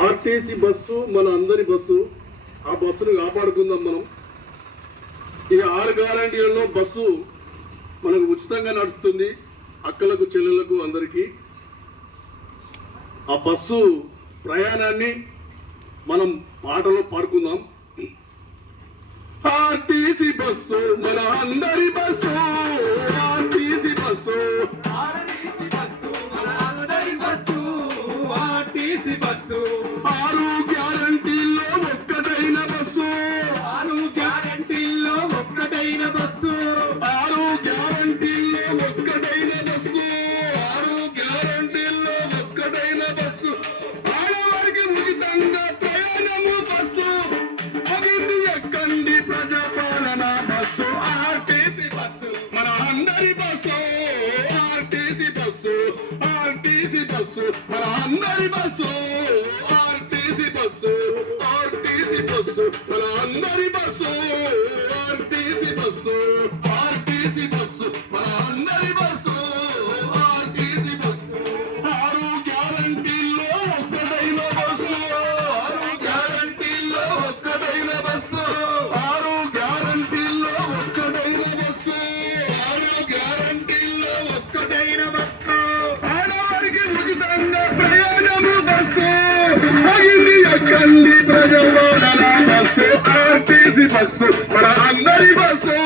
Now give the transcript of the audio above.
RTC bus మన అందరి bus. ఆ బస్సును కాపాడుకుందాం మనం. ఈ 6 గ్యారంటీలలో బస్సు మనకు ఉచితంగా నడుస్తుంది, అక్కలకు చెల్లెలకు అందరికీ. ఆ బస్సు ప్రయాణాన్ని మనం పాటలో పాడుకుందాం. ఆర్టీసీ బస్సు మన అందరి bus, RTC bus, RTC bus మన అందరి బస్సు, ఆర్టీసీ బస్సు. 6 గ్యారంటీల్లో ఒక్కటైన బస్సు, 6 గ్యారంటీల్లో ఒక్కటైన బస్సు, 6 గ్యారంటీల్లో ఒక్కటైన బస్సు, 6 గ్యారంటీల్లో ఒక్కటైన బస్సు. ఆడవారికి ఉచితంగా ప్రయాణము బస్సు, అవింది ఎక్కండి ప్రజాపాలన బస్సు. ఆర్టీసీ బస్సు మన అందరి bus, RTC bus, RTC bus మన అందరి bus, RTC bus, RTC bus మన అందరి bus, RTC bus, RTC bus మన అందరి బస్సు, ఆర్టీసీ బస్సు. 6 గ్యారంటీల్లో ఒక్కటైన బస్సు, 6 గ్యారంటీల్లో ఒక్కటైన బస్సు, 6 గ్యారంటీల్లో ఒక్కటైన బస్సు, 6 గ్యారంటీల్లో ఒక్కటైన బస్సు. ఆడవారికి ఉచితంగా ప్రయాణము బస్సు, అయింది ఎక్కండి ప్రజాపాలన బస్సు. ఆర్టీసీ బస్సు మన అందరి బస్సు,